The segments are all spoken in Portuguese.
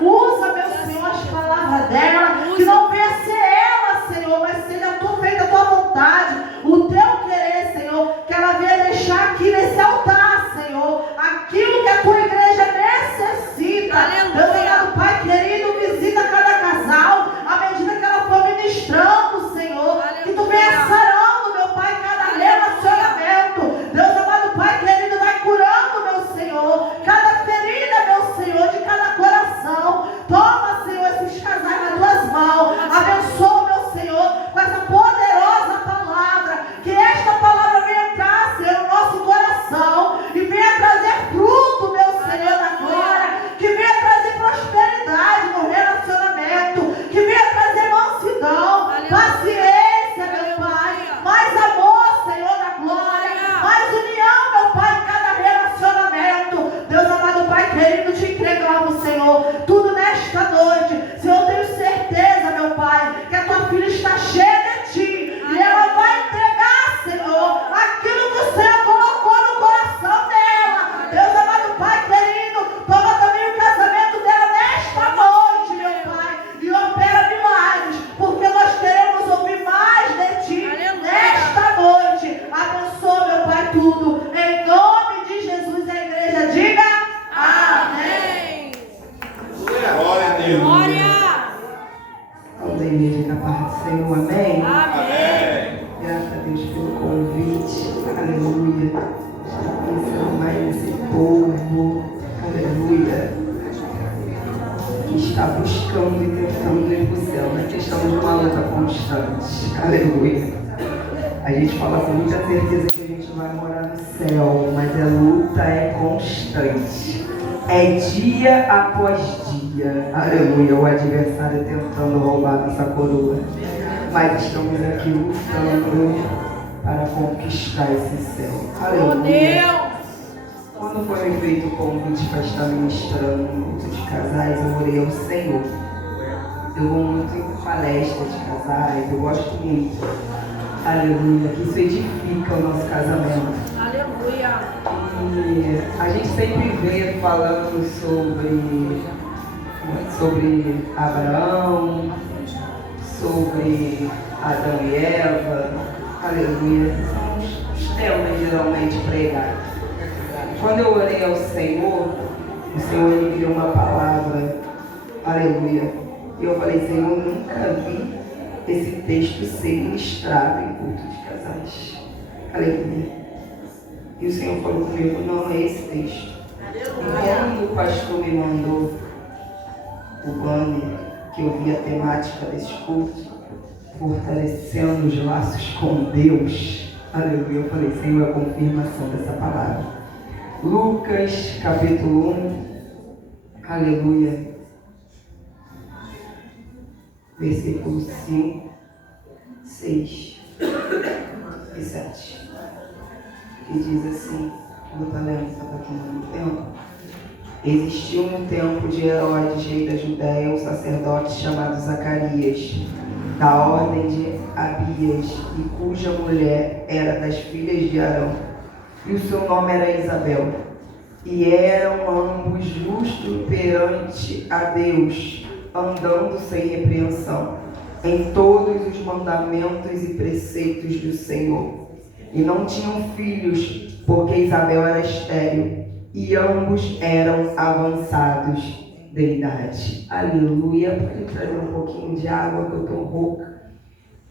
Usa, meu Senhor, as palavras dela. Que não venha ser ela, Senhor, mas seja feita a tua vontade, o teu querer, Senhor. Que ela venha deixar aqui nesse altar, Senhor, aquilo que a tua igreja necessita. Deus amado, Pai querido, visita cada casal à medida que ela for ministrando, Senhor. Que tu venha sarando, meu Pai, cada relacionamento. Deus amado, Pai querido, vai curando, meu Senhor, cada ferida, meu Senhor, de cada coração. Toma, Senhor, esses casais nas tuas mãos. Abençoa, meu Senhor, com essa poderosa palavra. Que esta palavra venha entrar, Senhor, no nosso coração e venha trazer fruto, meu Senhor, da glória. Que venha trazer prosperidade no relacionamento. Que venha trazer mansidão, paciência, meu Pai. Mais amor, Senhor, da glória. Mais união, meu Pai, em cada relacionamento. Deus amado, Pai querido, te entregamos, Senhor, tudo nesta noite. Senhor, eu tenho certeza, meu Pai, que a tua filha está cheia de ti. E ela vai entregar, Senhor, aquilo que o Senhor colocou no coração dela. Deus amado, Pai querido, toma também o casamento dela nesta noite, meu Pai, e opera milagres, porque nós queremos ouvir mais de ti nesta noite. Abençoa, meu Pai, tudo. Em nome de Jesus, a igreja diga amém. Glória a Deus. Glória. Toda a igreja da paz do Senhor, amém? Amém. Graças a Deus pelo convite, aleluia. Está pensando mais nesse povo, aleluia, que está buscando e tentando ir para o céu. Nós estamos numa luta constante, aleluia. A gente fala com muita certeza que a gente vai morar no céu, mas a luta é constante. É dia após dia, aleluia, o adversário tentando roubar nossa coroa. Mas estamos aqui lutando para conquistar esse céu. Aleluia. Quando foi me feito o convite para estar ministrando um culto de casais, eu orei ao Senhor. Eu vou muito em palestras de casais, eu gosto muito. Aleluia, que isso edifica o nosso casamento. Aleluia. E a gente sempre vê falando sobre Abraão, sobre Adão e Eva, aleluia, são os temas geralmente pregados. Quando eu orei ao Senhor, o Senhor me deu uma palavra, aleluia, e eu falei, Senhor, nunca vi esse texto ser ministrado em culto de casais, aleluia. E o Senhor falou comigo, não é esse texto. Quando o pastor me mandou o banner, que eu vi a temática desse culto, fortalecendo os laços com Deus, aleluia, eu falei, Senhor, é a confirmação dessa palavra. Lucas, capítulo 1, aleluia, versículos 5, 6 e 7. Que diz assim, vou estar lendo, está aqui no tempo. Existiu no tempo de Herodes, rei da Judéia, um sacerdote chamado Zacarias, da ordem de Abias, e cuja mulher era das filhas de Arão, e o seu nome era Isabel. E eram ambos justos perante a Deus, andando sem repreensão em todos os mandamentos e preceitos do Senhor. E não tinham filhos, porque Isabel era estéril, e ambos eram avançados de idade. Aleluia. Pode trazer um pouquinho de água, que eu estou rouca.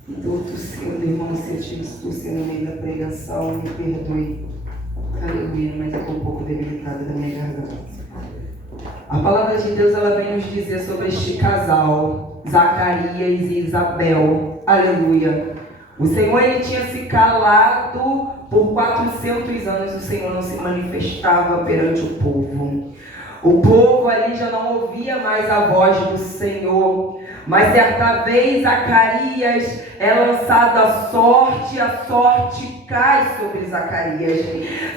Estou tossindo, irmão, se eu tive tossindo no meio da pregação, me perdoe. Aleluia, mas eu estou um pouco debilitada da minha garganta. A palavra de Deus, ela vem nos dizer sobre este casal, Zacarias e Isabel. Aleluia. O Senhor, ele tinha se calado por 400 anos, o Senhor não se manifestava perante o povo. O povo ali já não ouvia mais a voz do Senhor. Mas certa vez Zacarias é lançado à sorte, e a sorte cai sobre Zacarias.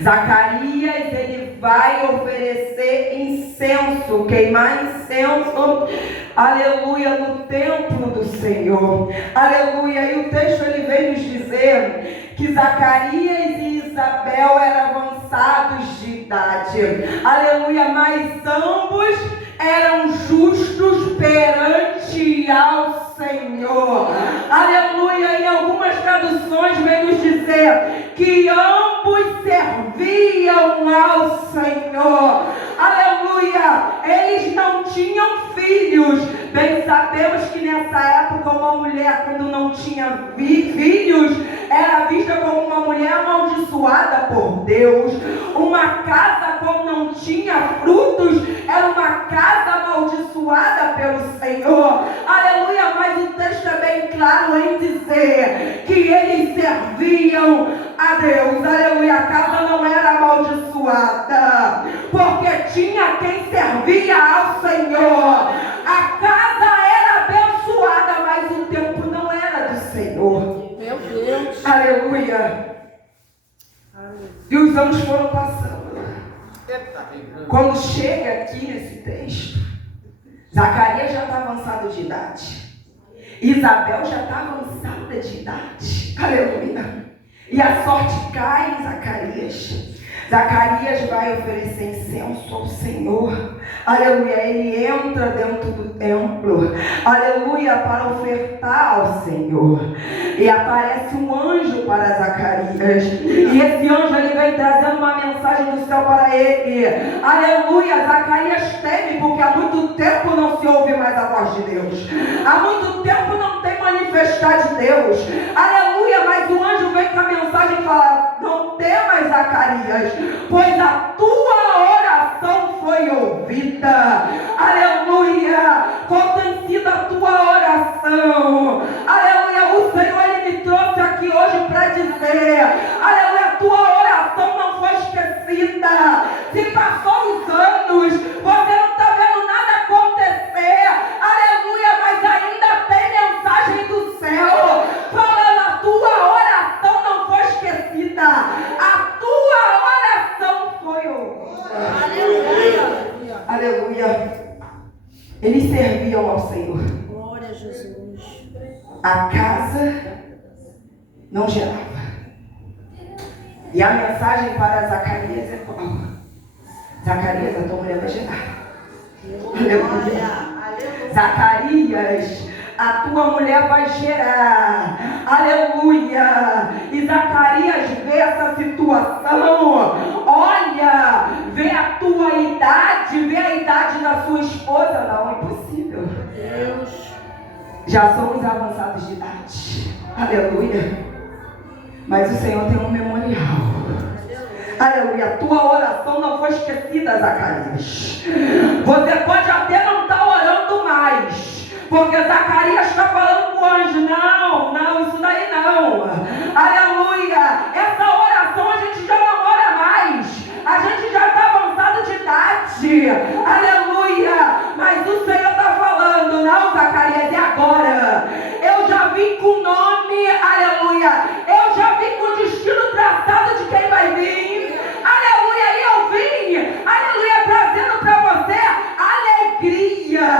Zacarias, ele vai oferecer incenso, queimar incenso, aleluia, no templo do Senhor. Aleluia, e o texto ele vem nos dizer que Zacarias e Isabel eram avançados de idade. Aleluia, mas ambos eram justos perante ao Senhor. Aleluia. Em algumas traduções vem nos dizer que ambos serviam ao Senhor. Aleluia. Eles não tinham filhos. Bem sabemos que nessa época uma mulher, quando não tinha filhos, era vista como uma mulher amaldiçoada por Deus. Uma casa como não tinha frutos era uma casa amaldiçoada pelo Senhor. Aleluia. Mas o texto é bem claro em dizer que eles serviam a Deus. Aleluia. A casa não era amaldiçoada, porque tinha quem servia ao Senhor. A casa era abençoada, mas o tempo não era do Senhor. Meu Deus. Aleluia. E os anos foram passando. Quando chega aqui nesse texto, Zacarias já está avançado de idade. Isabel já está avançada de idade. Aleluia. E a sorte cai em Zacarias. Zacarias vai oferecer incenso ao Senhor. Aleluia. Ele entra dentro do templo. Aleluia. Para ofertar ao Senhor. E aparece um anjo para Zacarias. E esse anjo ele vem trazendo uma mensagem do céu para ele. Aleluia. Zacarias teme porque há muito tempo não se ouve mais a voz de Deus. Há muito tempo não tem manifestado de Deus. Aleluia. Mas o anjo vem com a mensagem e fala: não temas, Zacarias, pois a tua oração foi ouvida. Aleluia. Qual tem sido a tua oração? Aleluia. O Senhor ele me trouxe aqui hoje para dizer: aleluia, a tua oração não foi esquecida. Se passou os anos, você não está vendo nada acontecer. Aleluia. Mas ainda tem mensagem do céu falando: a tua oração não foi esquecida. A tua oração foi ouvida. Aleluia. Aleluia. Eles serviam ao Senhor. Glória a Jesus. A casa não gerava. E a mensagem para Zacarias é qual? Zacarias, a tua mulher vai gerar. Aleluia. Zacarias, a tua mulher vai gerar. Aleluia. E Zacarias vê essa situação. Olha, vê a tua idade, vê a idade da sua esposa. Não, é impossível. Deus. Já somos avançados de idade. Aleluia. Mas o Senhor tem um memorial. Aleluia. A tua oração não foi esquecida, Zacarias. Você pode até não estar orando mais, porque Zacarias está falando com o anjo: não, isso daí não. Aleluia. Essa oração a gente já não ora mais. A gente já está avançado de idade. Aleluia. Mas o Senhor está falando: não, Zacarias, é agora. Eu já vim com o nome. Aleluia. Eu já vim com o destino traçado de quem vai vir. Aleluia. E eu vim, aleluia, trazendo para você alegria.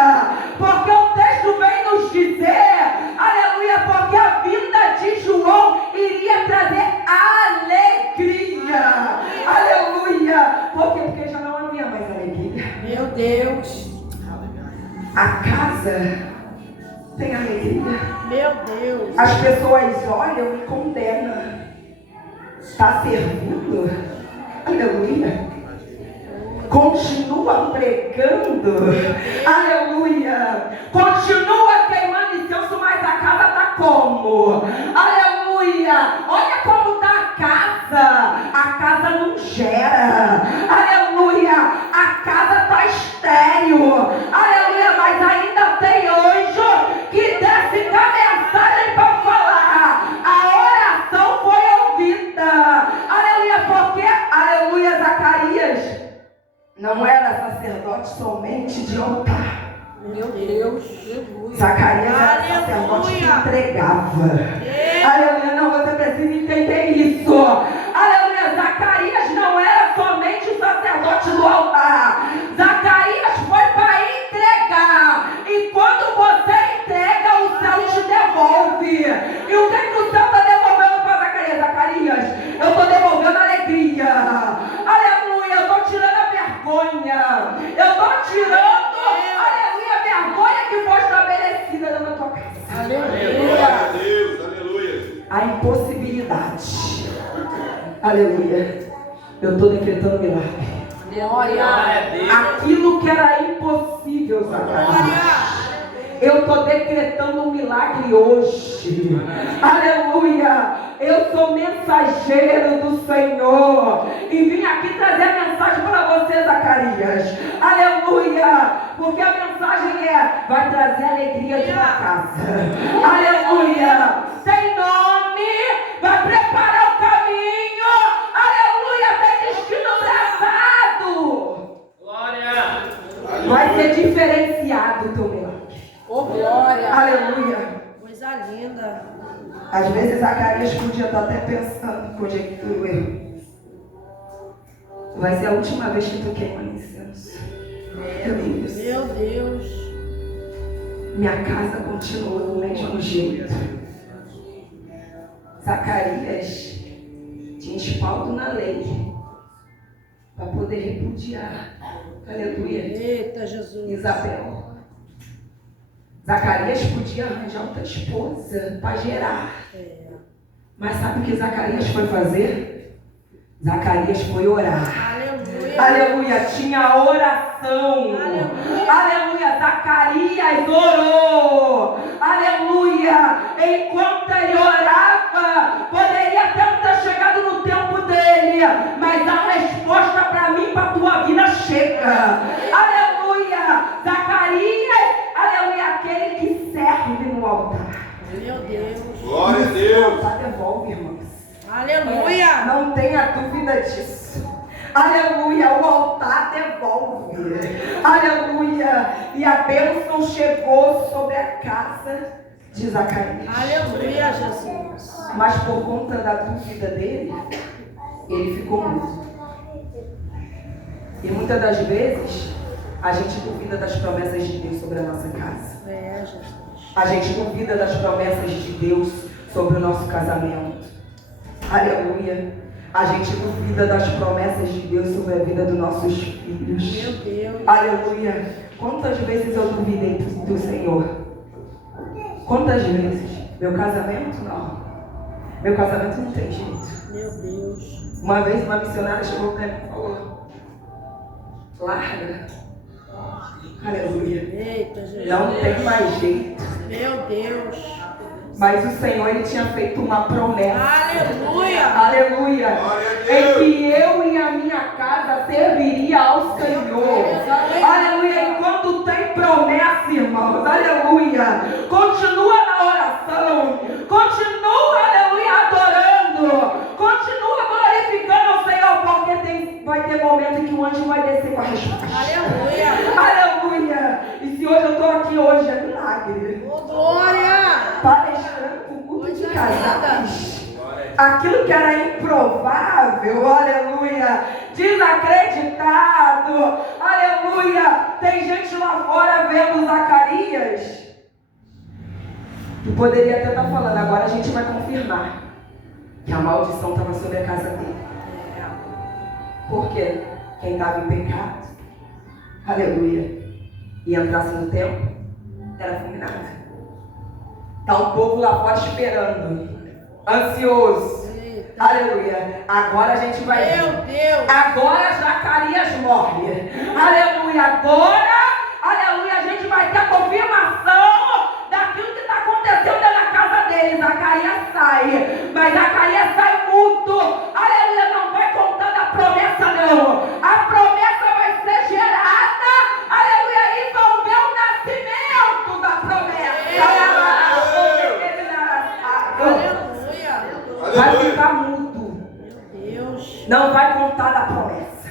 Porque o texto vem nos dizer, aleluia, porque a vinda de João iria trazer alegria. Aleluia. Por quê? Porque já não havia mais alegria. Meu Deus. A casa tem alegria. Meu Deus. As pessoas olham e condenam. Está servindo? Aleluia. Continua pregando. Aleluia. Continua queimando incenso, mas a casa está como? Aleluia. Olha como está a casa. A casa não gera. Aleluia. A casa está estéril. Aleluia. Mas ainda tem anjo que desce com a mensagem para falar: a oração foi ouvida. Aleluia. Porque, aleluia, Zacarias não era sacerdote somente de altar. Meu Deus. Jesus. Zacarias era sacerdote que entregava. Aleluia. Não, você precisa entender isso. Aleluia. Zacarias não era somente o sacerdote do altar. Zacarias foi para entregar. E quando você entrega, o céu te devolve. E o que o céu está devolvendo para Zacarias? Zacarias, eu estou devolvendo alegria. Aleluia. Eu estou tirando a vergonha. Eu estou tirando Aleluia. Eu estou decretando milagre. Glória. Aquilo que era impossível, Zacarias. Eu estou decretando um milagre hoje. Aleluia. Eu sou mensageiro do Senhor. E vim aqui trazer a mensagem para você, Zacarias. Aleluia. Porque a mensagem vai trazer alegria de uma casa. Aleluia. Tem nome. Vai preparar o caminho. Aleluia. Tem destino traçado. Glória. Vai ser diferenciado o teu milagre. Oh, glória. Aleluia. Coisa linda. Às vezes Zacarias podia estar até pensando, onde é que tu errou? Vai ser a última vez que tu queima incenso. Meu Deus. Minha casa continua do mesmo jeito. Zacarias tinha espaldo na lei para poder repudiar. Aleluia. Eita, Jesus. Isabel. Zacarias podia arranjar outra esposa para gerar. Mas sabe o que Zacarias foi fazer? Zacarias foi orar. Aleluia. Aleluia. Tinha oração. Aleluia. Aleluia. Zacarias orou. Aleluia. Enquanto ele orava, poderia até não ter chegado no tempo dele, mas a resposta para mim, para a tua vida chega. Aleluia. Zacarias, aleluia, aquele que serve no altar. Meu Deus. Glória a Deus. O altar devolve, irmãos. Aleluia. Não tenha dúvida disso. Aleluia, o altar devolve. Aleluia. E a bênção chegou sobre a casa de Zacarias. Aleluia, Jesus. Mas por conta da dúvida dele, ele ficou mudo. E muitas das vezes, a gente duvida das promessas de Deus sobre a nossa casa. Jesus. A gente duvida das promessas de Deus sobre o nosso casamento. Aleluia. A gente duvida das promessas de Deus sobre a vida dos nossos filhos. Meu Deus. Aleluia. Quantas vezes eu duvidei do Senhor? Quantas vezes? Meu casamento não. Meu casamento não tem jeito. Meu Deus. Uma vez uma missionária chegou para mim e falou: larga. Aleluia. Eita, Jesus. Não tem mais jeito. Meu Deus. Mas o Senhor, Ele tinha feito uma promessa. Aleluia. Aleluia. Glória a Em Deus. que eu e a minha casa serviria ao Senhor. Aleluia. Enquanto tem promessa, irmãos. Aleluia. Continua na oração. Continua, aleluia, adorando. Continua glorificando ao Senhor. Porque vai ter momento em que o anjo vai descer com a resposta. Aleluia. Aleluia. E se hoje eu estou aqui hoje, é milagre. Oh, glória. Palestrando com o culto de casais. Aquilo que era improvável, aleluia, desacreditado, aleluia. Tem gente lá fora vendo Zacarias que poderia até estar falando: agora a gente vai confirmar que a maldição estava sobre a casa dele. Porque quem estava em pecado, aleluia, e entrasse no templo, era fulminado. Está o povo lá fora esperando, ansioso. Eita. Aleluia. Agora a gente vai ver. Meu Deus. Agora Zacarias morre. Aleluia. Agora, aleluia, a gente vai ter a confirmação daquilo que está acontecendo na casa dele. Zacarias sai. Mas Zacarias sai mudo. Aleluia. Não vai contando a promessa, não. A promessa vai ser gerada. Aleluia. E vão ver o nascimento da promessa. Aleluia. Vai Aleluia. ficar mudo. Meu Deus. Não vai contar da promessa.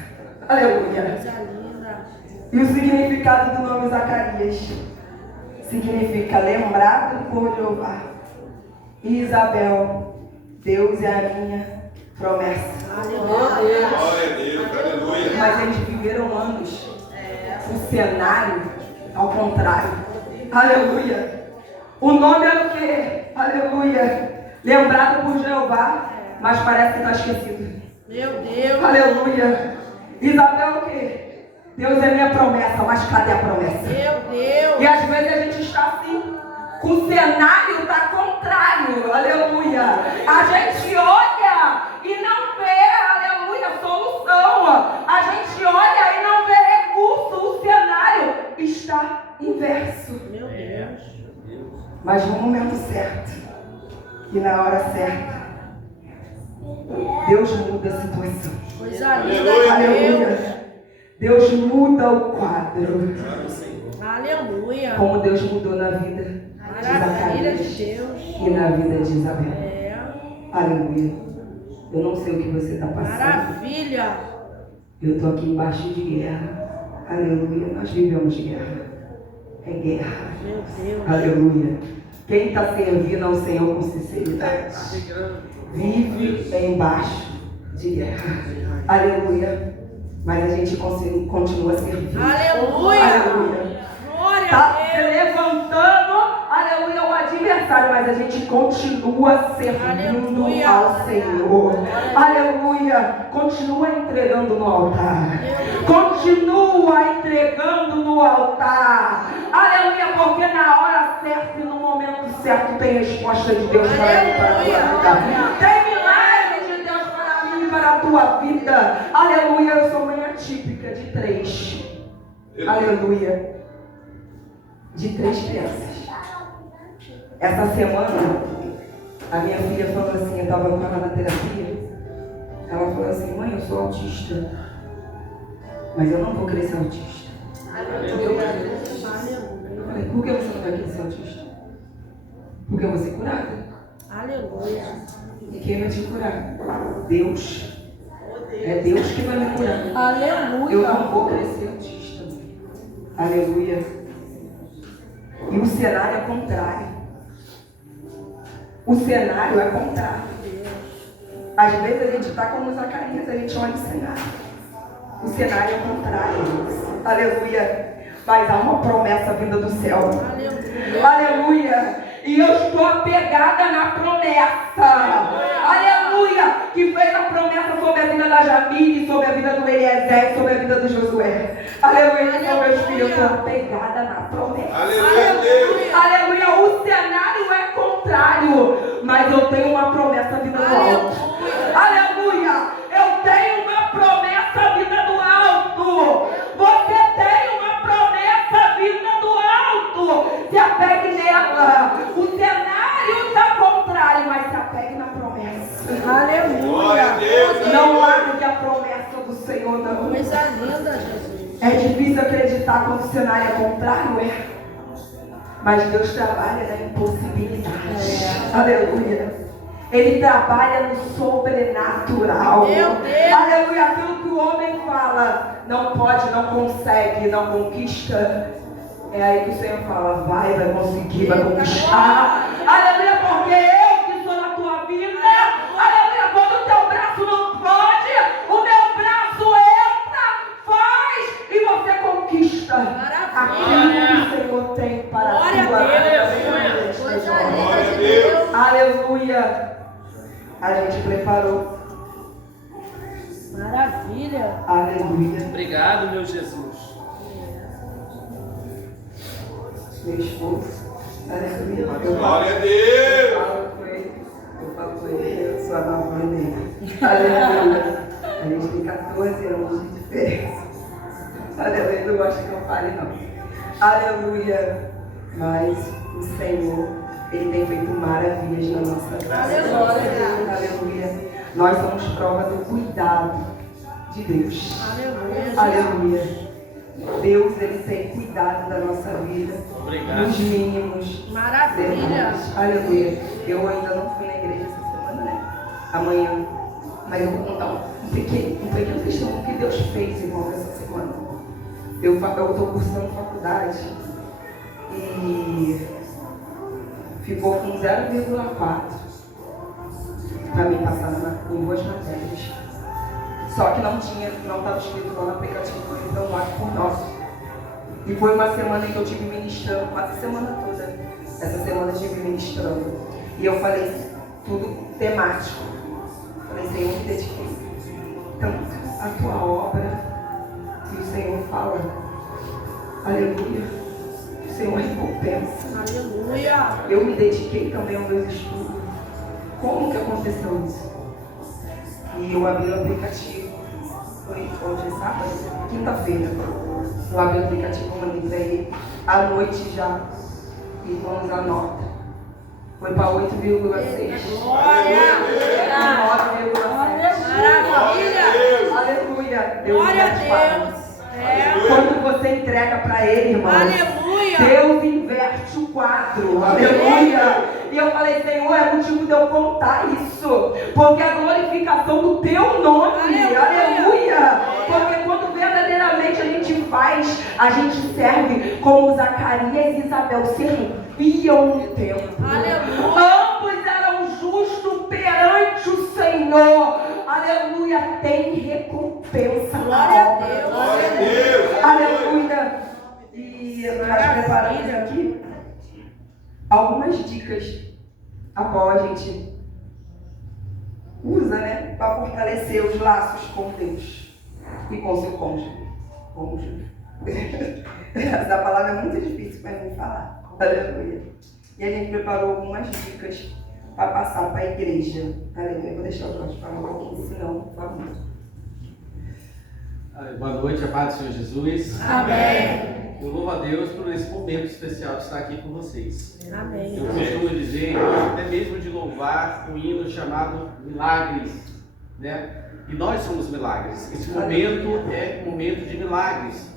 Aleluia. Coisa linda. E o significado do nome Zacarias significa lembrado por Jeová. E Isabel, Deus é a minha promessa. Aleluia. Glória a Deus. Aleluia. Mas eles viveram anos. O cenário ao contrário. Aleluia. O nome era o quê? Aleluia. Lembrado por Jeová, mas parece que está esquecido. Meu Deus. Aleluia. Isabel o quê? Deus é minha promessa, mas cadê a promessa? Meu Deus. E às vezes a gente está assim, com o cenário está contrário. Aleluia. A gente olha e não vê Mas no momento certo e na hora certa, Deus muda a situação. Coisa linda, Aleluia. Deus. Deus muda o quadro. Aleluia. Como Deus mudou na vida de Maravilha de Zacarias Deus. e na vida de Isabel. É. Aleluia. Eu não sei o que você está passando. Maravilha. Eu estou aqui embaixo de guerra. Aleluia. Nós vivemos guerra. É guerra. Meu Deus. Aleluia. Quem está servindo ao Senhor com sinceridade vive embaixo de guerra. Aleluia. Mas a gente continua servindo. Aleluia. Aleluia. Glória Está a Deus. levantando, aleluia, o adversário, mas a gente continua servindo Aleluia. ao Senhor. Aleluia. Continua entregando no altar. Continua entregando no altar. Aleluia, porque na hora certa e no momento certo tem resposta de Deus para mim, para a tua vida. Tem milagre de Deus para mim e para a tua vida. Aleluia, eu sou mãe atípica de 3. Aleluia. De 3 crianças. Essa semana, a minha filha falou assim, eu estava com ela na terapia. Ela falou assim, mãe, eu sou autista. Mas eu não vou crescer autista. Eu falei, por que você não vai crescer autista? Porque eu vou ser curada. Aleluia. E quem vai te curar? Deus. É Deus que vai me curar. Aleluia. Eu não vou crescer autista. Aleluia. E o cenário é contrário. O cenário é contrário. Às vezes a gente está como Zacarias, a gente olha o cenário. O cenário é contrário. Aleluia. Mas há uma promessa vinda do céu. Aleluia. Aleluia. E eu estou apegada na promessa. Aleluia. Que fez a promessa sobre a vida da Jamile, sobre a vida do Eliezer, sobre a vida do Josué. Aleluia. Que são meus filhos. Eu estou apegada na promessa. Aleluia, Deus. Aleluia. O cenário é contrário. Mas eu tenho uma promessa vinda do alto. Aleluia. Eu tenho uma promessa vinda do alto. Você tem uma promessa vinda do alto. Se apegue nela. O cenário está contrário, mas se apegue na promessa. Glória a Aleluia. Deus. Não largue a promessa do Senhor, não. Coisa linda, Jesus. É difícil acreditar quando o cenário é contrário, é. Mas Deus trabalha na impossibilidade. Aleluia. Ele trabalha no sobrenatural. Meu Deus. Aleluia. Aquilo que o homem fala, não pode, não consegue, não conquista. É aí que o Senhor fala, vai conseguir, vai conquistar. Aleluia, porque eu que sou na tua vida. Aleluia, quando o teu braço não pode, o meu braço entra, faz e você conquista. Aquilo que o Senhor tem para a tua vida. Coisa linda de Deus. Aleluia. A gente preparou. Maravilha. Aleluia. Obrigado, meu Jesus. Meu esposo. Aleluia. Eu Glória a Deus. falo com ele. Eu falo com ele. Eu sou a nova dele. Aleluia. A gente tem 14 anos de diferença. Aleluia. Não gosto que eu fale, não. Aleluia. Mas o Senhor, Ele tem feito maravilhas na nossa vida. Aleluia. Aleluia. Nós somos prova do cuidado de Deus. Aleluia. Aleluia. Deus, Ele tem cuidado da nossa vida. Obrigado. Nos mínimos. Maravilha. detalhes. Aleluia. Eu ainda não fui na igreja essa semana, né? Amanhã. Mas eu vou contar um pequeno testemunho que Deus fez, irmão, essa semana. Eu estou cursando faculdade e ficou com 0,4 para mim passar em 2 matérias. Só que não estava escrito lá no aplicativo, então lá por nós. E foi uma semana em que eu estive ministrando, quase a semana toda. Essa semana eu estive ministrando. E eu falei tudo temático. Falei, Senhor, me dediquei tanto à tua obra. E o Senhor fala, aleluia, o Senhor recompensa. Aleluia. Eu me dediquei também aos meus estudos. Como que aconteceu isso? E eu abri o aplicativo, foi hoje é sábado, quinta-feira. Eu abri o aplicativo, mandei para ele, à noite já, irmãos, anota. Foi para 8,6. Glória. 9,7. Maravilha. Aleluia. Deus Glória a inverte para. Deus. É. Quando você entrega para Ele, irmão, Aleluia. Deus inverte o quadro. Aleluia. E eu falei, Senhor, é motivo de eu contar isso. Porque a glorificação do teu nome. Aleluia. Porque quando verdadeiramente a gente faz, a gente serve como Zacarias e Isabel serviam no templo. Aleluia. Ambos eram justos perante o Senhor. Aleluia. Tem recompensa. Glória a Deus. Glória a Deus. Aleluia. E nós preparamos aqui algumas dicas a qual a gente usa, né, para fortalecer os laços com Deus e com seu cônjuge. Essa palavra é muito difícil para mim falar. Aleluia. E a gente preparou algumas dicas para passar para a igreja. Aleluia. Vou deixar o Jorge falar um pouquinho, senão, por favor. Boa noite, a paz do Senhor Jesus. Amém. Eu louvo a Deus por esse momento especial de estar aqui com vocês. Amém. Eu costumo dizer, eu gosto até mesmo de louvar um hino chamado Milagres, né? E nós somos milagres. Esse momento é um momento de milagres,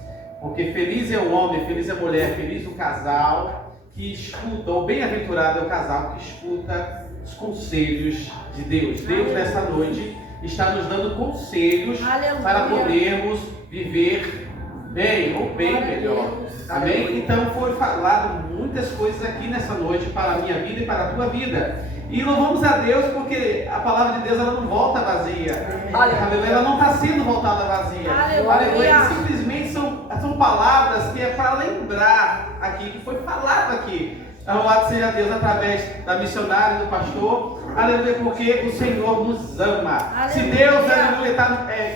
porque feliz é o homem, feliz é a mulher, feliz o casal que escuta, ou bem-aventurado é o casal que escuta os conselhos de Deus. Deus nessa noite está nos dando conselhos para podermos viver bem ou bem melhor. Amém? Então foi falado muitas coisas aqui nessa noite para a minha vida e para a tua vida. E louvamos a Deus porque a palavra de Deus ela não volta vazia. Aleluia. Ela não está sendo voltada vazia. Aleluia. Simplesmente são palavras que é para lembrar aqui, que foi falado aqui. Louvado seja Deus através da missionária, do pastor. Aleluia, porque o Senhor nos ama. Aleluia. Se Deus, aleluia,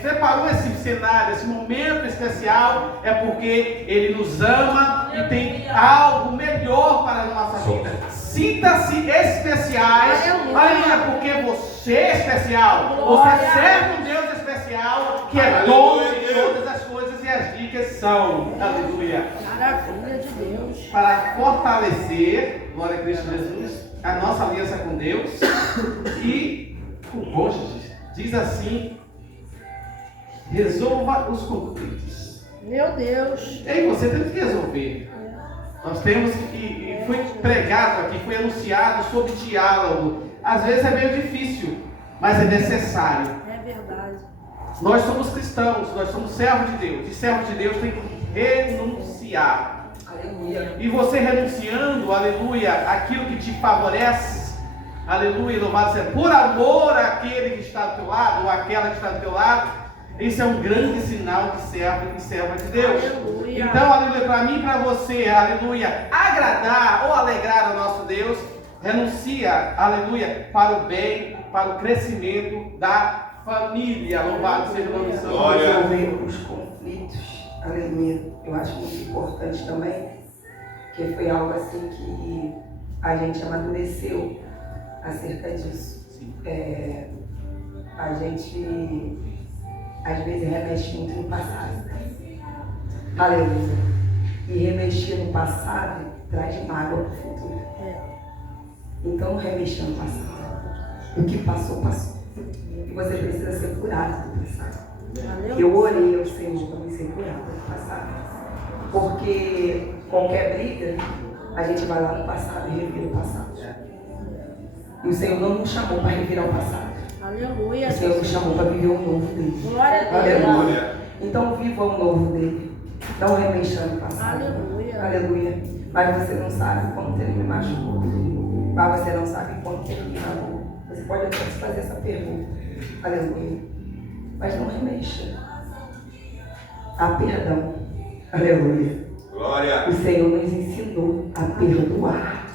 preparou esse cenário, esse momento especial, é porque Ele nos ama e tem algo melhor para a nossa vida. Sinta-se especiais, aleluia, porque você é especial. Você serve um Deus especial, que é dono de todas as coisas e as dicas são. Aleluia. Maravilha de Deus. Para fortalecer, glória a Cristo Jesus, a nossa aliança com Deus e com o cônjuge. Diz assim: resolva os conflitos. Meu Deus. E aí você tem que resolver. Nós temos que, foi pregado aqui, foi anunciado sobre diálogo. Às vezes é meio difícil, mas é necessário. É verdade. Nós somos cristãos, nós somos servos de Deus. E servos de Deus tem que renunciar. Aleluia. E você renunciando, aleluia, aquilo que te favorece, aleluia, louvado seja, por amor àquele que está do teu lado, ou àquela que está do teu lado, isso é um grande sinal de servo e serva de Deus. Aleluia. Então, aleluia, para mim e para você, aleluia, agradar ou alegrar o nosso Deus, renuncia, aleluia, para o bem, para o crescimento da família. Louvado seja o nome do Senhor. Resolver os conflitos. Aleluia. Eu acho muito importante também, que foi algo assim que a gente amadureceu acerca disso. A gente às vezes remexe muito no passado. Aleluia. E remexer no passado traz mágoa para o futuro. Então não remexa no passado. O que passou, passou. E você precisa ser curado do passado. Eu orei ao Senhor para me ser curado do passado. Porque qualquer briga, a gente vai lá no passado e revira o passado. E o Senhor não nos chamou para revirar o passado. Aleluia. O Senhor nos chamou para viver o novo dele. Glória a Deus. Aleluia. Então viva o novo dele. Não remexa no passado. Aleluia. Aleluia. Mas você não sabe quando ele me machucou. Mas você não sabe quando ele me amou. Você pode até se fazer essa pergunta. Aleluia. Mas não remexa. Há perdão. Aleluia. Glória. O Senhor nos ensinou a perdoar.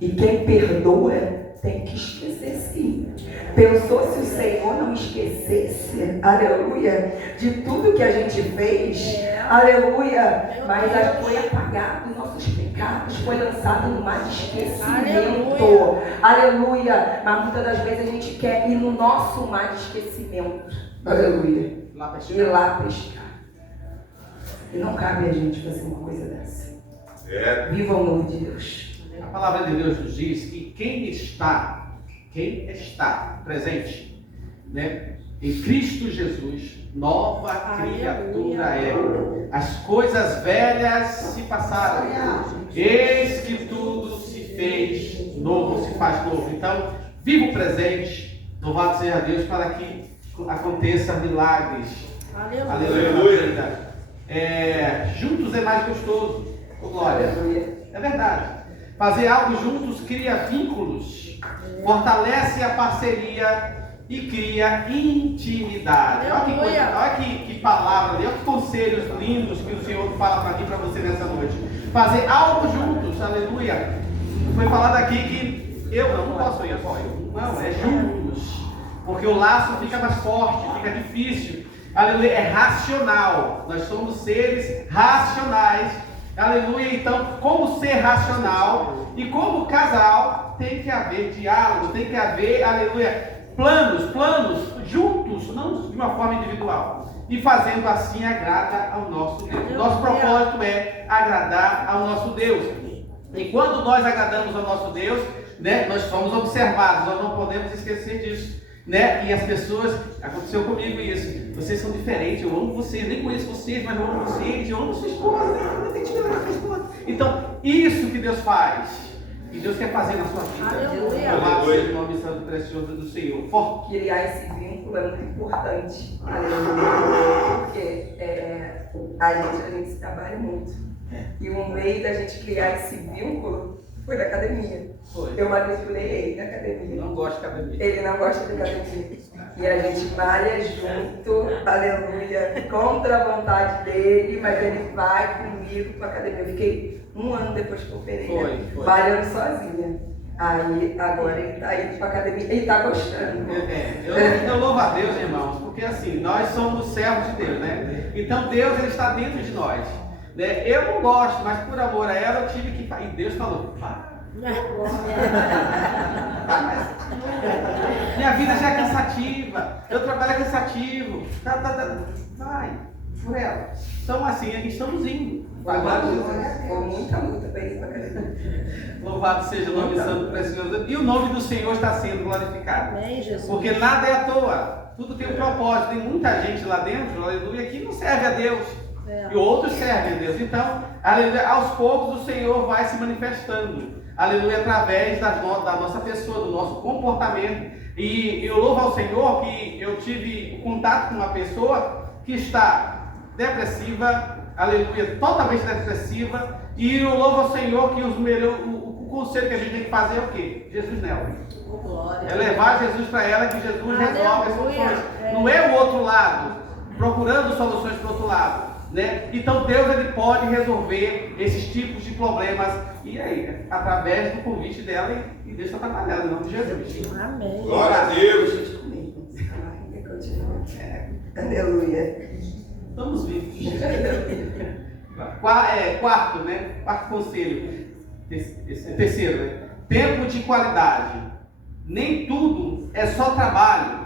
E quem perdoa tem que esquecer sim. Pensou se o Senhor não esquecesse, aleluia, de tudo que a gente fez, aleluia, mas foi apagado, nossos pecados, foi lançado no mar de esquecimento, aleluia. Mas muitas das vezes a gente quer ir no nosso mar de esquecimento, aleluia, e lá pescar. E não cabe a gente fazer uma coisa dessa. Viva o nome de Deus. A palavra de Deus nos diz que quem está presente, né, em Cristo Jesus, nova criatura é. As coisas velhas se passaram, eis que tudo se fez novo, se faz novo. Então, viva o presente, louvado seja Deus, para que aconteça milagres. Aleluia. Juntos é mais gostoso. Glória. É verdade. Fazer algo juntos cria vínculos, fortalece a parceria e cria intimidade. Olha que palavra, olha que conselhos lindos que o Senhor fala para mim e para você nessa noite. Fazer algo juntos, aleluia. Foi falado aqui que eu não posso ir só eu. Não, é juntos. Porque o laço fica mais forte, fica difícil. Aleluia, é racional. Nós somos seres racionais. Aleluia, então, como ser racional e como casal, tem que haver diálogo, tem que haver, aleluia, planos juntos, não de uma forma individual. E fazendo assim agrada ao nosso Deus. Nosso propósito é agradar ao nosso Deus. E quando nós agradamos ao nosso Deus, né, nós somos observados, nós não podemos esquecer disso. Né? E as pessoas, aconteceu comigo isso, vocês são diferentes, eu amo vocês, nem conheço vocês, mas eu amo vocês, eu amo sua esposa, eu tenho que ver sua esposa. Então, isso que Deus faz, e Deus quer fazer na sua vida. Louvado seja o nome santo e precioso do Senhor. Criar esse vínculo é muito importante. Aleluia. Porque a gente se trabalha muito. E o meio da gente criar esse vínculo foi da academia. Eu matriculei ele na academia. Não gosta de academia. Ele não gosta de academia. E a gente malha junto, aleluia, contra a vontade dele, mas ele vai comigo para a academia. Eu fiquei 1 ano depois que eu operei, malhando sozinha. Aí, agora ele está indo para a academia, ele está gostando. Eu louvo a Deus, irmãos, porque assim, nós somos servos de Deus, né? Então Deus, ele está dentro de nós. Né? Eu não gosto, mas por amor a ela eu tive que... E Deus falou, minha vida já é cansativa, eu trabalho cansativo, vai, por ela. Então assim, estamos indo. Com muita luta para ir para a academia. Louvado seja o nome santo e precioso. E o nome do Senhor está sendo glorificado. Amém, Jesus. Porque nada é à toa, tudo tem um propósito. Tem muita gente lá dentro, aleluia, que não serve a Deus. E outros servem a Deus. Então, aleluia, aos poucos o Senhor vai se manifestando, aleluia, através da nossa pessoa, do nosso comportamento. E eu louvo ao Senhor que eu tive contato com uma pessoa que está depressiva, aleluia, totalmente depressiva. E eu louvo ao Senhor que o conselho que a gente tem que fazer é o quê? Jesus nela. É levar Jesus para ela, que Jesus resolve as soluções. Não é o outro lado, procurando soluções para o outro lado. Né? Então Deus, ele pode resolver esses tipos de problemas. E aí, através do convite dela, e Deus está trabalhando em nome de Jesus. Amém. Glória a Deus. Aleluia. Estamos vivos. Quarto, né? Quarto conselho. Terceiro, né? Tempo de qualidade. Nem tudo é só trabalho.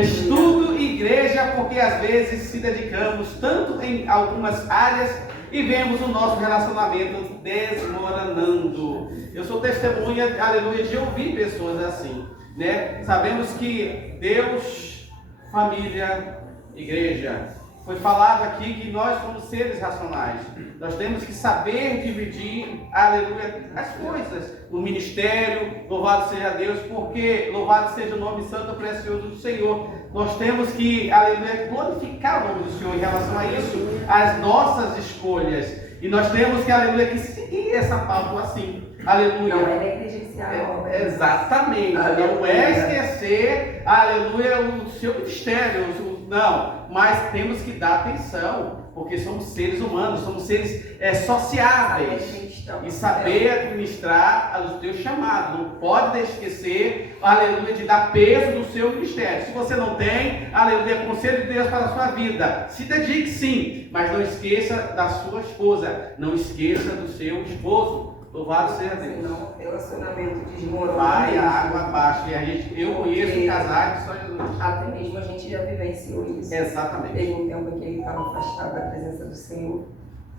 Estudo e igreja, porque às vezes se dedicamos tanto em algumas áreas e vemos o nosso relacionamento desmoronando. Eu sou testemunha, aleluia, de ouvir pessoas assim, né? Sabemos que Deus, família, igreja. Foi falado aqui que nós somos seres racionais. Nós temos que saber dividir, aleluia, as coisas. O ministério, louvado seja Deus, porque louvado seja o nome santo e precioso do Senhor. Nós temos que, aleluia, glorificar o nome do Senhor em relação a isso, as nossas escolhas. E nós temos que, aleluia, que seguir essa pauta assim. Aleluia. Não é negligenciar. Exatamente. Aleluia. Não é esquecer, aleluia, o seu ministério. Não, mas temos que dar atenção, porque somos seres humanos, somos seres sociáveis. E saber administrar o teu chamado. Não pode esquecer, aleluia, de dar peso no seu ministério. Se você não tem, aleluia, conselho de Deus para a sua vida. Se dedique sim, mas não esqueça da sua esposa. Não esqueça do seu esposo. Louvado seja Deus. Senão, relacionamento desmorona. Vai a água abaixo. E eu conheço casais que só Jesus. Até mesmo a gente já vivenciou isso. Exatamente. Teve um tempo em que ele estava afastado da presença do Senhor.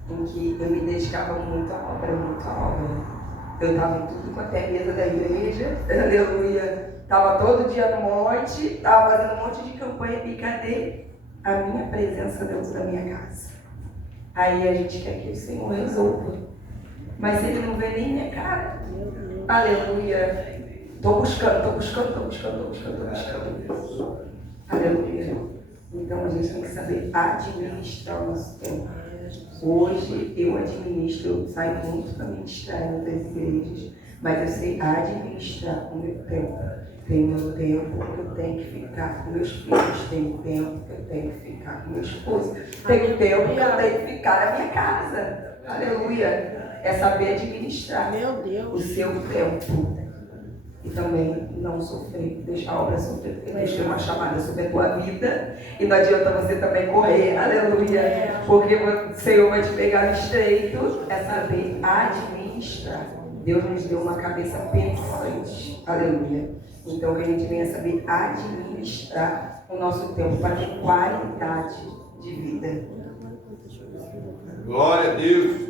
em que eu me dedicava muito à obra, muito à obra. Eu estava em tudo quanto é mesa da igreja, aleluia. Estava todo dia no monte, estava fazendo um monte de campanha e cadê a minha presença dentro da minha casa? Aí a gente quer que o Senhor resolva. Mas ele não vê nem minha cara. Aleluia. Estou buscando. Aleluia. Então a gente tem que saber administrar o nosso tempo. Hoje eu administro, eu saio muito para ministrar em outras igrejas, mas eu sei administrar o meu tempo. Tenho meu tempo que eu tenho que ficar com meus filhos, tenho tempo que eu tenho que ficar com meu esposo, tenho tempo que eu tenho que ficar na minha casa. Aleluia. É saber administrar o seu tempo. E também não sofrer, deixar a obra sofrer, porque Deus tem uma chamada sobre a tua vida e não adianta você também correr, aleluia, porque o Senhor vai te pegar no estreito, é saber administrar. Deus nos deu uma cabeça pensante, aleluia. Então que a gente venha saber administrar o nosso tempo para ter qualidade de vida. Glória a Deus.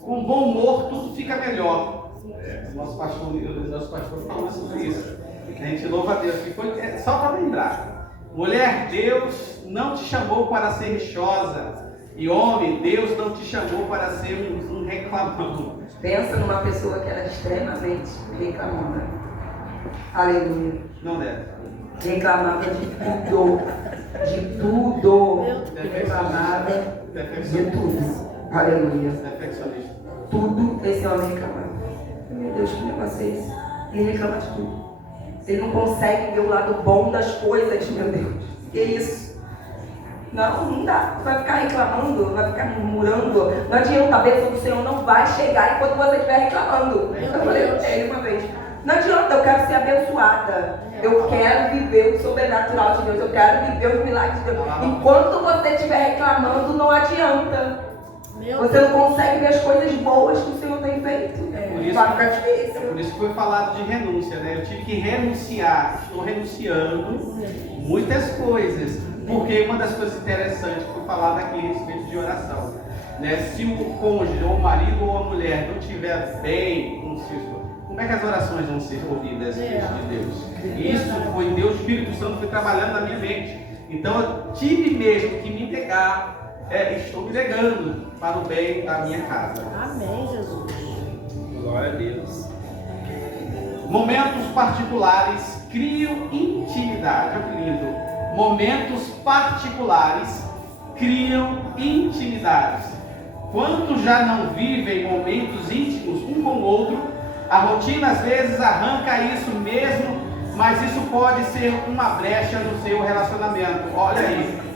Com bom humor tudo fica melhor. O nosso pastor falou sobre isso. A gente louva a Deus. Que foi, só para lembrar. Mulher, Deus não te chamou para ser rixosa. E homem, Deus não te chamou para ser um reclamão. Pensa numa pessoa que era extremamente reclamona. Aleluia. Não deve. Reclamava de tudo. De tudo. Reclamava de tudo. Aleluia. Perfeccionista. Tudo esse homem reclamava. Meu Deus, que negócio é esse? Ele reclama de tudo. Ele não consegue ver o lado bom das coisas, meu Deus. Que isso? Não dá. Vai ficar reclamando, vai ficar murmurando. Não adianta, a bênção do Senhor não vai chegar enquanto você estiver reclamando. Eu falei para ele uma vez. Não adianta, eu quero ser abençoada. Eu quero viver o sobrenatural de Deus. Eu quero viver os milagres de Deus. Enquanto você estiver reclamando, não adianta. Você não consegue ver as coisas boas que o Senhor tem feito. Vai ficar difícil. Por isso que foi falado de renúncia, né? Eu tive que renunciar, estou renunciando muitas coisas. Porque uma das coisas interessantes que foi falado aqui a respeito de oração, né? Se o cônjuge, ou o marido ou a mulher não estiver bem consigo, como é que as orações vão ser ouvidas diante de Deus? E isso foi Deus, o Espírito Santo foi trabalhando na minha mente. Então eu tive mesmo que me negar. Estou me negando para o bem da minha casa. Amém, Jesus. Glória a Deus. Momentos particulares criam intimidade. Olha que lindo. Momentos particulares criam intimidades. Quantos já não vivem momentos íntimos um com o outro? A rotina às vezes arranca isso mesmo, mas isso pode ser uma brecha no seu relacionamento. Olha aí.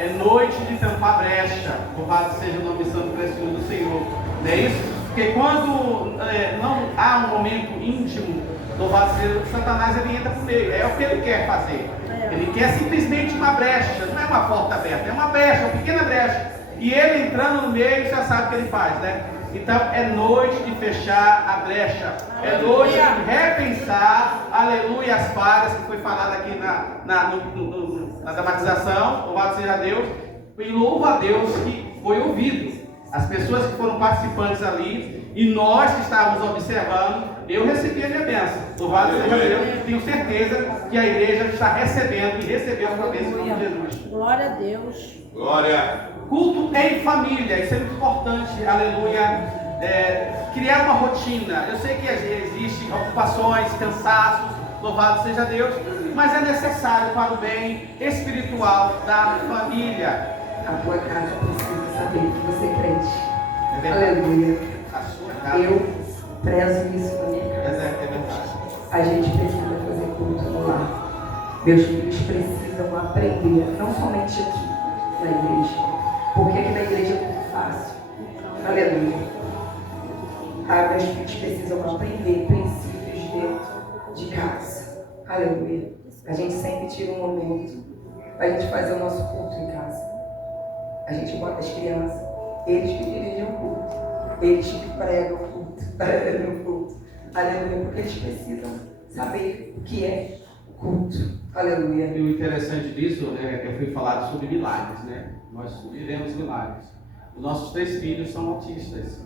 É noite de tampar brecha. Louvado seja o nome santo e precioso do Senhor. Não é isso? Porque quando não há um momento íntimo, louvado seja Satanás, ele entra por meio. É o que ele quer fazer. Ele quer simplesmente uma brecha. Não é uma porta aberta, é uma brecha, uma pequena brecha. E ele entrando no meio, já sabe o que ele faz, né? Então é noite de fechar a brecha. É noite de repensar, aleluia, as falhas que foi falado aqui na dramatização. Louvado seja Deus. E louva a Deus que foi ouvido. As pessoas que foram participantes ali e nós que estávamos observando, eu recebi a minha bênção. Louvado seja Deus. Tenho certeza que a igreja está recebendo e recebeu a sua bênção em nome de Jesus. Glória a Deus. Glória. Culto em família, isso é muito importante, aleluia. Criar uma rotina. Eu sei que existem ocupações, cansaços, louvado seja Deus, mas é necessário para o bem espiritual da família. A tua casa precisa saber que você é crente. É verdade. Aleluia. A sua casa. Eu prezo isso na minha casa. É verdade. A gente precisa fazer culto no lar. Meus filhos precisam aprender, não somente aqui na igreja, porque aqui na igreja é muito fácil. Aleluia. Meus filhos precisam aprender princípios dentro de casa. Aleluia. A gente sempre tira um momento para a gente fazer o nosso culto em casa. A gente bota as crianças, eles que dirigem o culto, eles que pregam o culto, aleluia, porque eles precisam saber o que é culto, aleluia. E o interessante disso, né, é que foi falado sobre milagres, né? Nós vivemos milagres. Os nossos 3 filhos são autistas.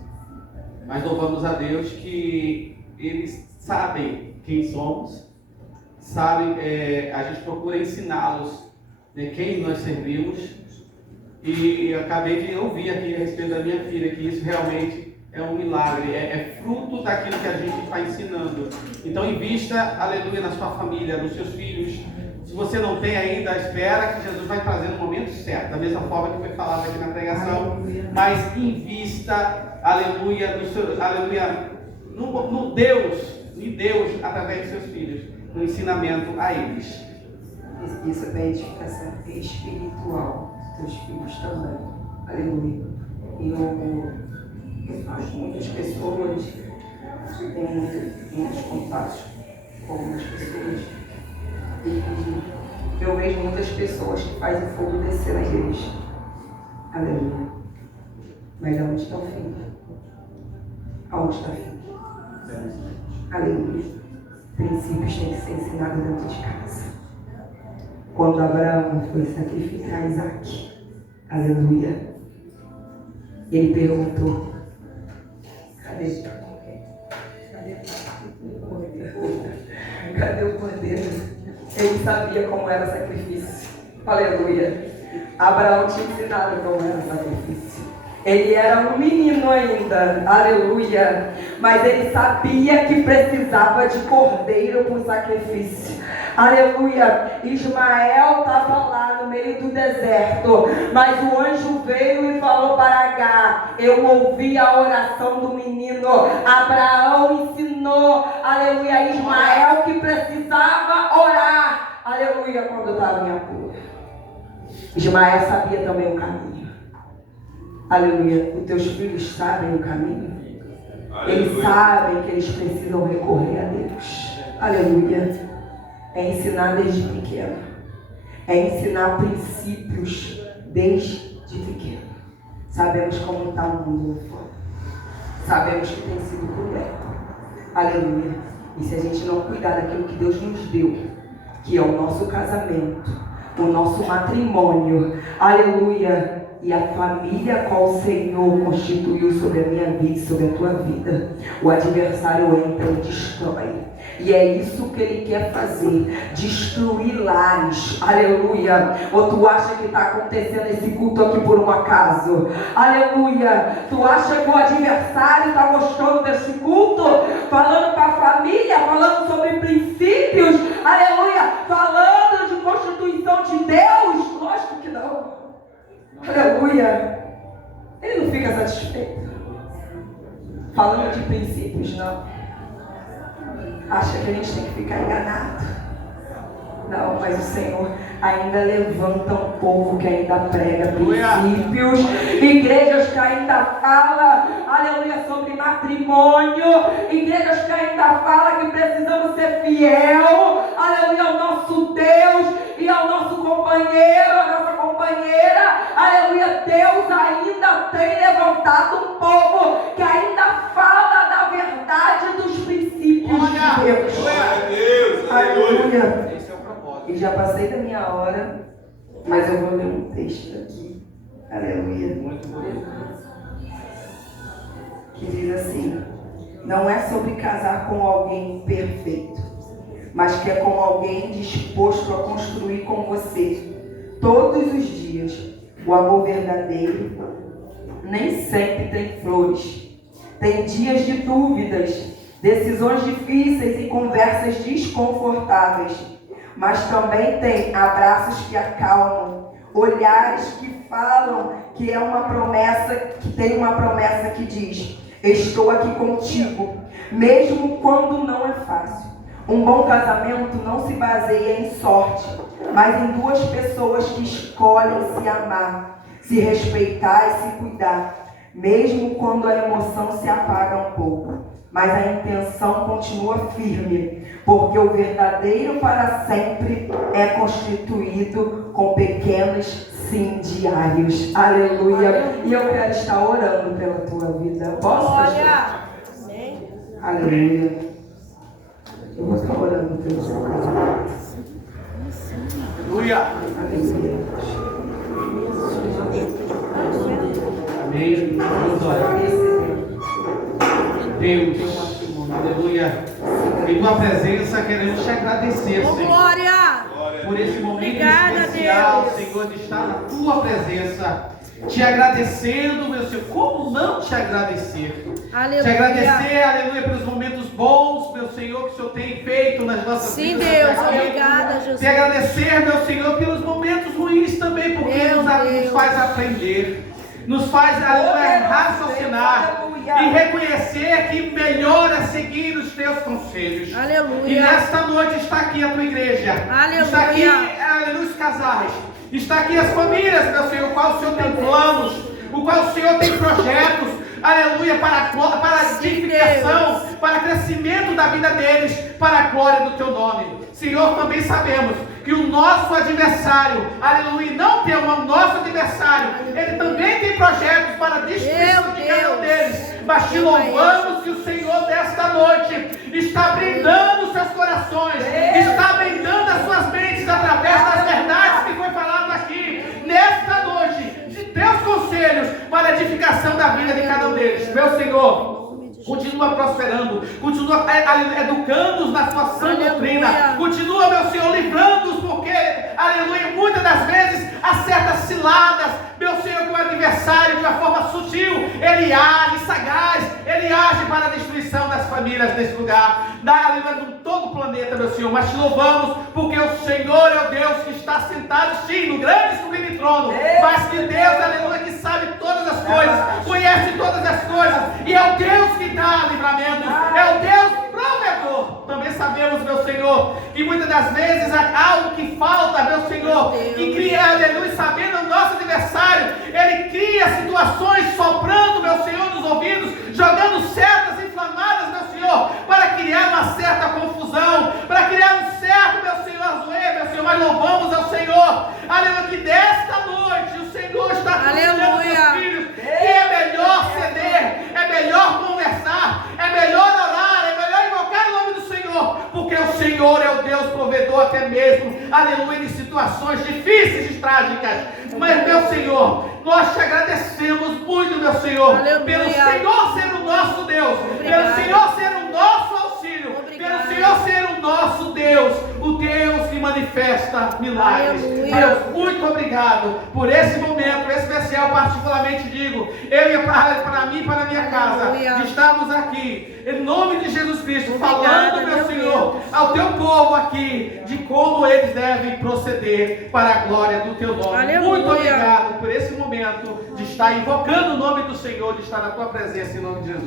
Mas louvamos a Deus que eles sabem quem somos, sabem, a gente procura ensiná-los, né, quem nós servimos. E acabei de ouvir aqui a respeito da minha filha, que isso realmente é um milagre, é fruto daquilo que a gente está ensinando. Então invista, aleluia, na sua família, nos seus filhos. Se você não tem ainda, espera que Jesus vai trazer no momento certo, da mesma forma que foi falado aqui na pregação. Mas invista, aleluia, no Deus, em Deus, através de seus filhos, no ensinamento a eles. Isso é para edificação espiritual dos teus filhos também. Aleluia. Eu acho muitas pessoas, tenho muitos contatos com algumas pessoas, e eu vejo muitas pessoas que fazem fogo descer na igreja. Aleluia. Mas aonde está o filho? Aonde está o filho? Aleluia. Princípios têm que ser ensinados dentro de casa. Quando Abraão foi sacrificar Isaac, aleluia, ele perguntou: cadê? Cadê o cordeiro? Ele sabia como era o sacrifício. Aleluia. Abraão tinha ensinado como era o sacrifício. Ele era um menino ainda, aleluia, mas ele sabia que precisava de cordeiro para o sacrifício, aleluia. Ismael estava lá no meio do deserto, mas o anjo veio e falou para Agar. Eu ouvi a oração do menino. Abraão ensinou, aleluia, Ismael que precisava orar, aleluia, quando estava em apuro. Ismael sabia também o caminho. Aleluia. Os teus filhos sabem o caminho. Aleluia. Eles sabem que eles precisam recorrer a Deus. Aleluia. É ensinar desde pequeno. É ensinar princípios desde pequeno. Sabemos como está o mundo lá fora. Sabemos que tem sido cruel. Aleluia. E se a gente não cuidar daquilo que Deus nos deu, que é o nosso casamento, o nosso matrimônio, aleluia, e a família qual o Senhor constituiu sobre a minha vida e sobre a tua vida, o adversário entra e destrói. E é isso que ele quer fazer, destruir lares, aleluia. Ou tu acha que está acontecendo esse culto aqui por um acaso? Aleluia. Tu acha que o adversário está gostando desse culto? Falando para a família, falando sobre princípios, aleluia, falando de constituição de Deus? Lógico que não. Aleluia. Ele não fica satisfeito falando de princípios, não. Acha que a gente tem que ficar enganado. Não, mas o Senhor ainda levanta um povo que ainda prega princípios, igrejas que ainda falam, aleluia, sobre matrimônio, igrejas que ainda falam que precisamos ser fiel, aleluia, ao nosso Deus e ao nosso companheiro, à nossa companheira, aleluia. Deus ainda tem levantado um povo que ainda fala da verdade dos princípios de Deus. Glória a Deus, Aleluia. Esse é o propósito. E já passei da minha hora, mas eu vou ler um texto aqui, aleluia, Muito bonito. que diz assim: não é sobre casar com alguém perfeito, mas que é com alguém disposto a construir com você todos os dias. O amor verdadeiro nem sempre tem flores, tem dias de dúvidas, decisões difíceis e conversas desconfortáveis, mas também tem abraços que acalmam, olhares que falam que é uma promessa, que tem uma promessa que diz: estou aqui contigo, mesmo quando não é fácil. Um bom casamento não se baseia em sorte, mas em duas pessoas que escolhem se amar, se respeitar e se cuidar, mesmo quando a emoção se apaga um pouco, mas a intenção continua firme, porque o verdadeiro para sempre é constituído com pequenos sim diários. Aleluia. E eu quero estar orando pela tua vida. Posso? Aleluia. Eu vou estar orando pelo seu casamento. Aleluia. Aleluia. Amém. Vamos orar. Deus, aleluia. Em tua presença queremos te agradecer, Oh, Senhor, glória! por esse momento Obrigada, especial, Deus. Senhor, de estar na tua presença. Te agradecendo, meu Senhor. Como não te agradecer? Aleluia. Te agradecer, aleluia, pelos momentos bons, meu Senhor, que o Senhor tem feito nas nossas Sim, vidas. Deus. até aqui. Obrigada, Jesus. Te agradecer, meu Senhor, pelos momentos ruins também, porque Meu nos Deus. faz aprender, nos faz, aleluia, raciocinar e reconhecer que melhor é seguir os teus conselhos. Aleluia. E nesta noite está aqui a tua igreja. Aleluia. Está aqui, aleluia, os casais. Está aqui as famílias, meu Senhor, o qual o Senhor tem planos, o qual o Senhor tem projetos, aleluia, para a edificação, para o crescimento da vida deles, para a glória do teu nome. Senhor, também sabemos que o nosso adversário, aleluia, não tem o nosso adversário, ele também tem projetos para a destruição de cada um deles. Mas te louvamos que o Senhor desta noite está brindando os seus corações, está brindando as suas mentes através das verdades que foi falado aqui, nesta noite, de teus conselhos para a edificação da vida de cada um deles. Meu Senhor, continua prosperando, continua educando-os na sua sã doutrina, continua, meu Senhor, livrando-os, porque, aleluia, muitas das vezes há certas ciladas, meu Senhor, que o adversário, de uma forma sutil, ele age sagaz, ele age para a destruição das famílias desse lugar, de todo o planeta, meu Senhor. Mas te louvamos, porque o Senhor é o Deus que está sentado, sim, no grande e sublime trono, mas que Deus, aleluia, que sabe todas as coisas, conhece todas as coisas, e é o Deus que dá livramento, é o Deus provedor. Também sabemos, meu Senhor, que muitas das vezes há algo que falta, meu Senhor, que cria, aleluia, sabendo o nosso adversário, ele cria situações soprando, meu Senhor, nos ouvidos, jogando setas inflamadas, meu Senhor, para criar uma certa confusão, para criar um certo, meu Senhor, azoe, meu Senhor. Mas louvamos ao Senhor, aleluia, que desta noite o Senhor está conselhando os seus filhos que é melhor ceder, é melhor conversar, é melhor orar, é melhor invocar o nome do Senhor, porque o Senhor é o Deus provedor até mesmo, aleluia, em situações difíceis e trágicas. Mas, meu Senhor, nós te agradecemos muito, meu Senhor, aleluia, pelo Senhor ser o nosso Deus, pelo Senhor ser o nosso auxílio, pelo Senhor ser o nosso Deus, o Deus que manifesta milagres. Aleluia. Deus, muito obrigado por esse momento especial, particularmente digo, eu e para mim e para a minha casa, Aleluia. de estarmos aqui, em nome de Jesus Cristo, Obrigada, falando, meu meu Senhor, ao teu povo aqui, de como eles devem proceder para a glória do teu nome. Aleluia. Muito obrigado por esse momento de estar invocando o nome do Senhor, de estar na tua presença, em nome de Jesus.